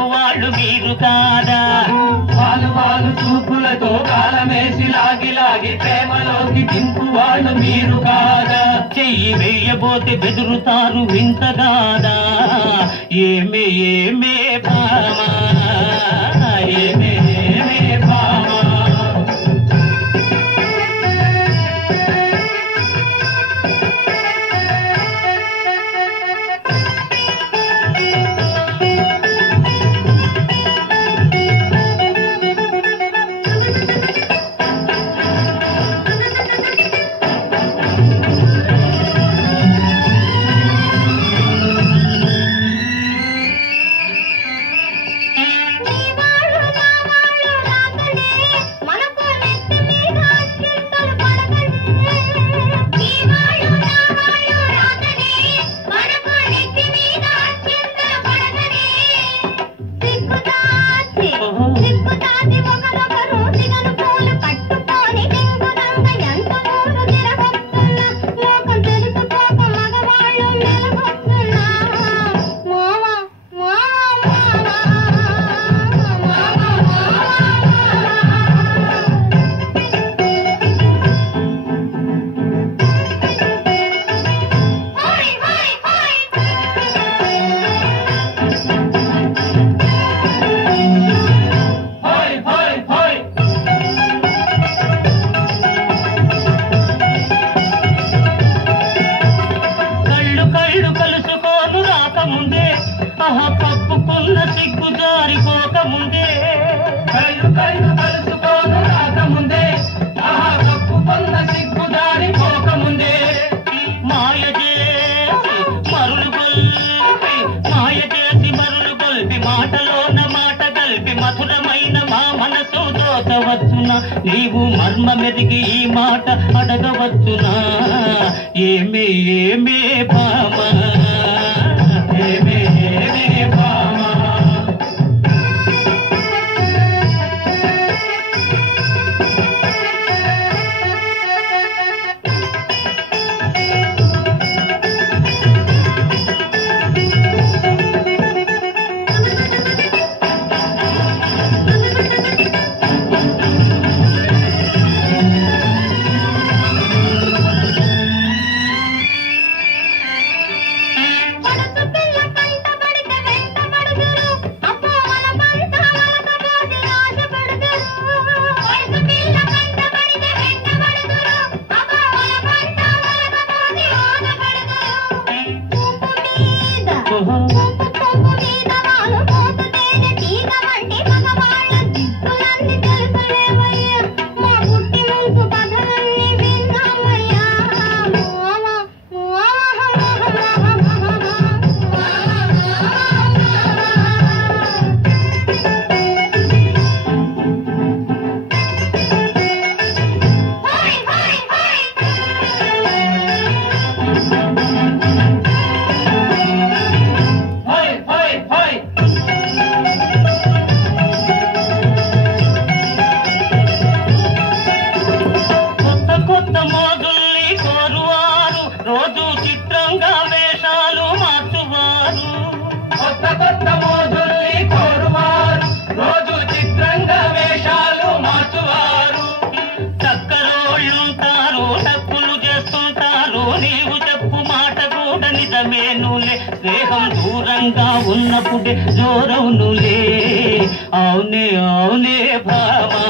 చెప్పు వాళ్ళు మీరు కాదా వాళ్ళు చూపులతో కాలమేసి లాగి లాగి ప్రేమలోకి దింపు వాళ్ళు మీరు కాదా చెయ్యి వెయ్యబోతే బెదురుతారు వింతగాదా ఏమే ఏమే భామా ఏమే ఏమే భామా కప్పుకున్న సిగ్గు జారిపోకముందే కళ్ళు కలుసుకోను రాకముందే కప్పుకున్న సిగ్గు జారిపోకముందే మాయ చేసి మరులు గొల్పి మాటలోన మాట గల్పి మధురమైన మా మనసు దోచవచ్చునా నీవు మర్మమెదిగి ఈ మాట అడగవచ్చునా ఏమే ఏమే భామా ఏమే ఏమే భామా రోజు చిత్రంగా వేషాలు మార్చువారు కొత్త మోజుల్ని కోరువారు రోజు చిత్రంగా వేషాలు మార్చువారు చక్కరోళ్ళుంటారు తప్పులు చేస్తుంటారు నీవు చెప్పు మాట కూడా నిజమేనులే స్నేహం దూరంగా ఉన్నప్పుడే జోరవునులే అవునే అవునే భామా